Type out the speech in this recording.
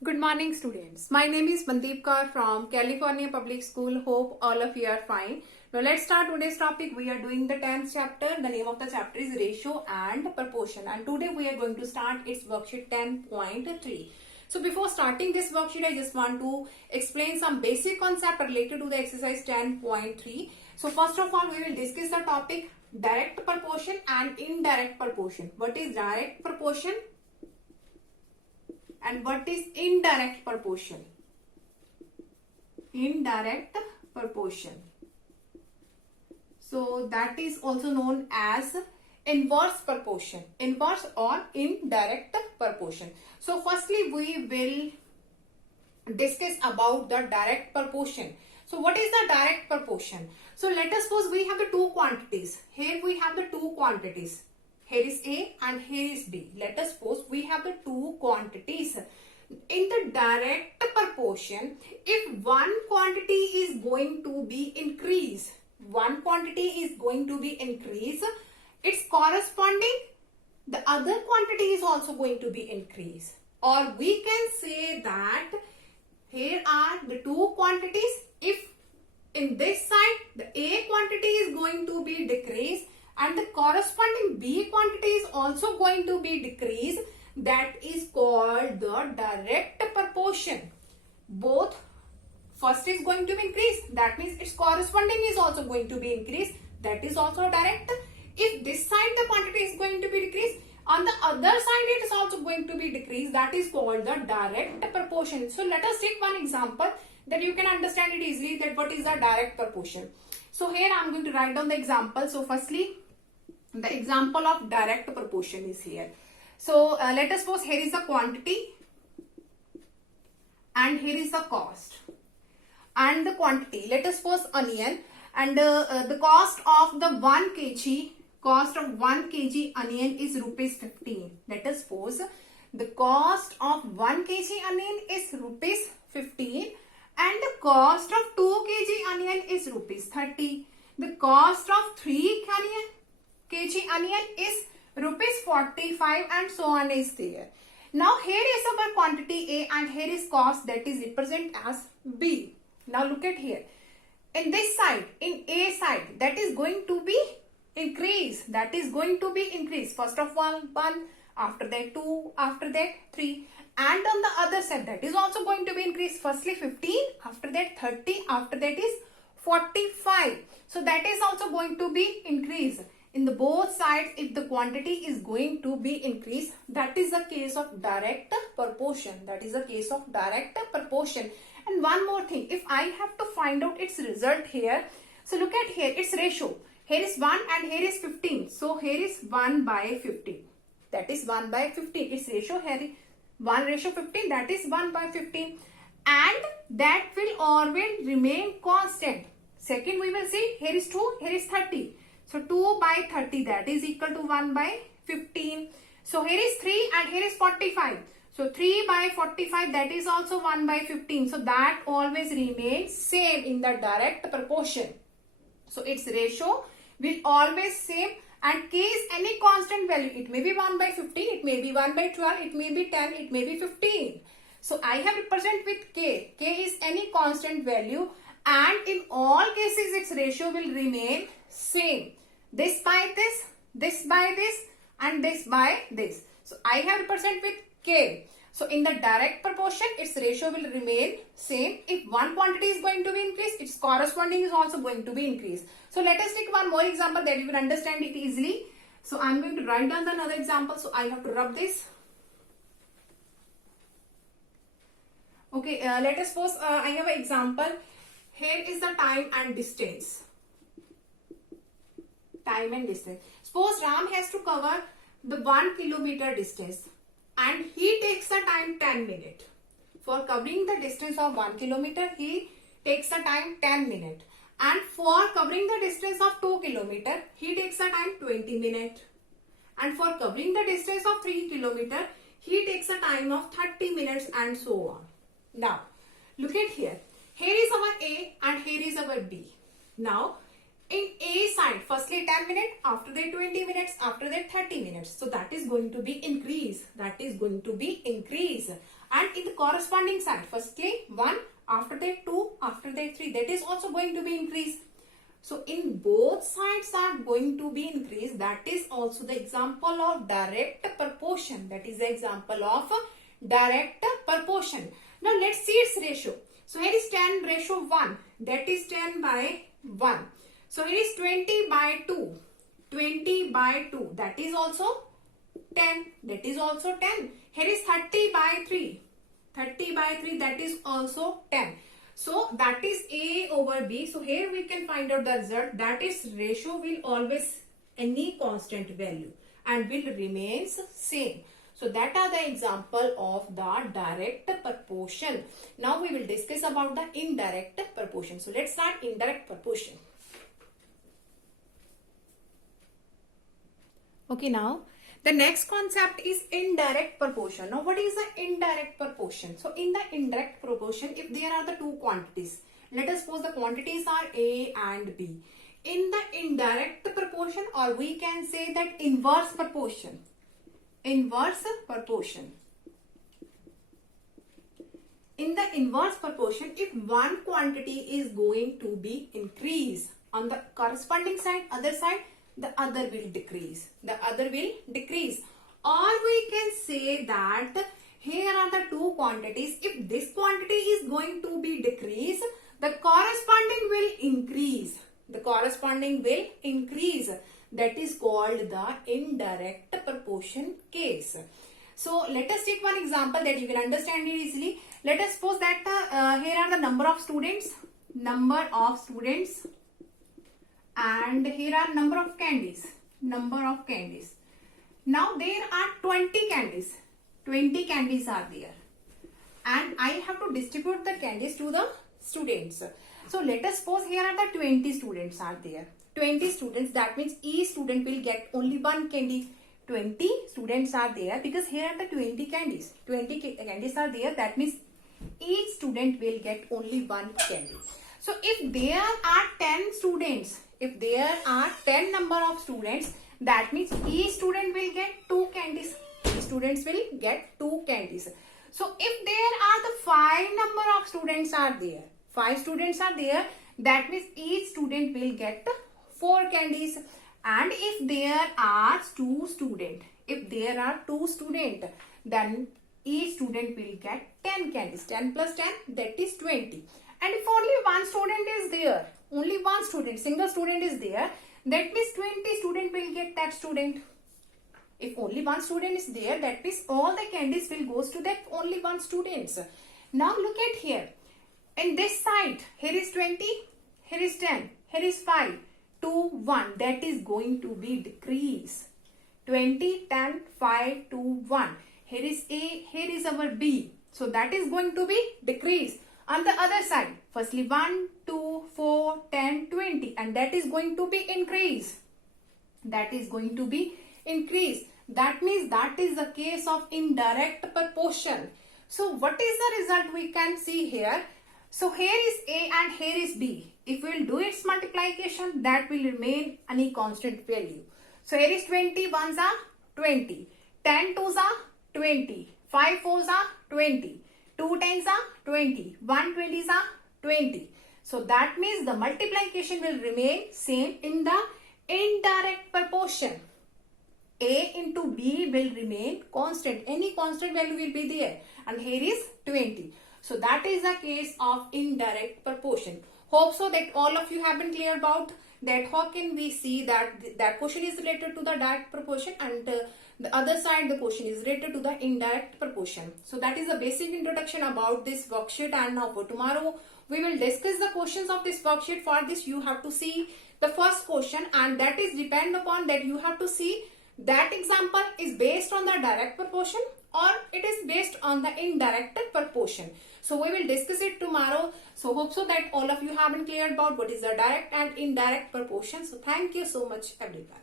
Good morning, students. My name is Mandeep Kaur from California Public School. Hope all of you are fine. Now let's start today's topic. We are doing the 10th chapter. The name of the chapter is Ratio and Proportion. And today we are going to start its worksheet 10.3. So before starting this worksheet, I just want to explain some basic concept related to the exercise 10.3. So first of all, we will discuss the topic direct proportion and indirect proportion. What is direct proportion? And what is indirect proportion? Indirect proportion. So that is also known as inverse proportion. Inverse or indirect proportion. So firstly we will discuss about the direct proportion. So what is the direct proportion? So let us suppose we have the two quantities. Here we have the two quantities. Here is A and here is B. Let us suppose we have the two quantities. In the direct proportion, if one quantity is going to be increased, its corresponding, the other quantity is also going to be increased. Or we can say that here are the two quantities. If in this side, the A quantity is going to be decreased, and the corresponding B quantity is also going to be decreased, that is called the direct proportion. Both first is going to be increased, that means its corresponding is also going to be increased, that is also direct. If this side the quantity is going to be decreased, on the other side it is also going to be decreased, that is called the direct proportion. So let us take one example that you can understand it easily, that what is the direct proportion. So here I am going to write down the example. So firstly, the example of direct proportion is here. So let us suppose here is the quantity and here is the cost. And the quantity, let us suppose onion, and the cost of the 1 kg onion is rupees 15. Let us suppose the cost of 1 kg onion is rupees 15 and the cost of 2 kg onion is rupees 30. The cost of 3 kg onion is rupees 45 and so on is there. Now here is our quantity A and here is cost, that is represent as B. Now look at here. In this side, in A side, that is going to be increase. First of all 1, after that 2, after that 3. And on the other side, that is also going to be increased. Firstly 15, after that 30, after that is 45. So that is also going to be increased. In the both sides, if the quantity is going to be increased, that is the case of direct proportion. And one more thing, if I have to find out its result here, so look at here, its ratio. Here is 1 and here is 15. So here is 1 by 15. That is 1 by 15. Its ratio here is 1:15. That is 1 by 15. And that will always remain constant. Second, we will see here is 2, here is 30. So 2 by 30, that is equal to 1 by 15. So here is 3 and here is 45. So 3 by 45, that is also 1 by 15. So that always remains same in the direct proportion. So its ratio will always same, and k is any constant value. It may be 1 by 15, it may be 1 by 12, it may be 10, it may be 15. So I have represent with k. K is any constant value, and in all cases its ratio will remain same. This by this, this by this, and this by this. So I have represent with k. So in the direct proportion, its ratio will remain same. If one quantity is going to be increased, its corresponding is also going to be increased. So let us take one more example that you will understand it easily. So I am going to write down another example. So I have to rub this. Okay, let us suppose I have an example. Here is the time and distance. Suppose Ram has to cover the 1 kilometer distance and he takes the time 10 minutes. For covering the distance of 1 kilometer, he takes the time 10 minutes. And for covering the distance of 2 kilometer, he takes the time 20 minutes. And for covering the distance of 3 kilometer, he takes a time of 30 minutes and so on. Now, look at here. Here is our A and here is our B. Now, In A side, firstly 10 minutes, after that 20 minutes, after that 30 minutes. So that is going to be increase. That is going to be increase. And in the corresponding side, firstly 1, after that 2, after that 3. That is also going to be increase. So in both sides are going to be increased. That is also the example of direct proportion. That is the example of direct proportion. Now let's see its ratio. So here is 10 ratio 1. That is 10 by 1. So here is 20 by 2. 20 by 2. That is also 10. That is also 10. Here is 30 by 3. 30 by 3. That is also 10. So that is A over B. So here we can find out the result. That is ratio will always any constant value and will remains same. So that are the example of the direct proportion. Now we will discuss about the indirect proportion. So let's start indirect proportion. Okay, now the next concept is indirect proportion. Now what is the indirect proportion? So in the indirect proportion, if there are the two quantities, let us suppose the quantities are A and B. In the indirect proportion, or we can say that inverse proportion. Inverse proportion. In the inverse proportion, if one quantity is going to be increased on the corresponding side, other side, the other will decrease. The other will decrease. Or we can say that here are the two quantities. If this quantity is going to be decreased, the corresponding will increase. The corresponding will increase. That is called the indirect proportion case. So let us take one example that you can understand it easily. Let us suppose that here are the number of students. Number of students. And here are number of candies. Number of candies. Now there are 20 candies. 20 candies are there. And I have to distribute the candies to the students. So let us suppose here are the 20 students are there. 20 students, that means each student will get only one candy. 20 students are there because here are the 20 candies. 20 candies are there, that means each student will get only one candy. So if there are 10 students, if there are 10 number of students, that means each student will get 2 candies. Each students will get 2 candies. So if there are the 5 number of students are there, 5 students are there, that means each student will get 4 candies. And if there are 2 students, if there are 2 students, then each student will get 10 candies. 10 plus 10, that is 20. And if only one student is there, only one student, single student is there, that means 20 student will get that student. If only one student is there, that means all the candies will goes to that only one student. Now look at here. In this side, here is 20, here is 10, here is 5, 2, 1. That is going to be decrease. 20, 10, 5, 2, 1. Here is A, here is our B. So that is going to be decrease. On the other side, firstly 1, 2, 4, 10, 20. And that is going to be increase. That is going to be increase. That means that is the case of indirect proportion. So what is the result we can see here? So here is A and here is B. If we will do its multiplication, that will remain any constant value. So here is 20 ones are 20, 10 twos are 20, 5 fours are 20, 2 tens are 20, 1 20s are 20. So that means the multiplication will remain same in the indirect proportion. A into B will remain constant. Any constant value will be there. And here is 20. So that is the case of indirect proportion. Hope so that all of you have been clear about that how can we see that that question is related to the direct proportion and the other side the question is related to the indirect proportion. So that is the basic introduction about this worksheet, and now for tomorrow we will discuss the questions of this worksheet. For this you have to see the first question, and that is depend upon that you have to see that example is based on the direct proportion or it is based on the indirect proportion. So we will discuss it tomorrow. So hope so that all of you have been clear about what is the direct and indirect proportion. So thank you so much everyone.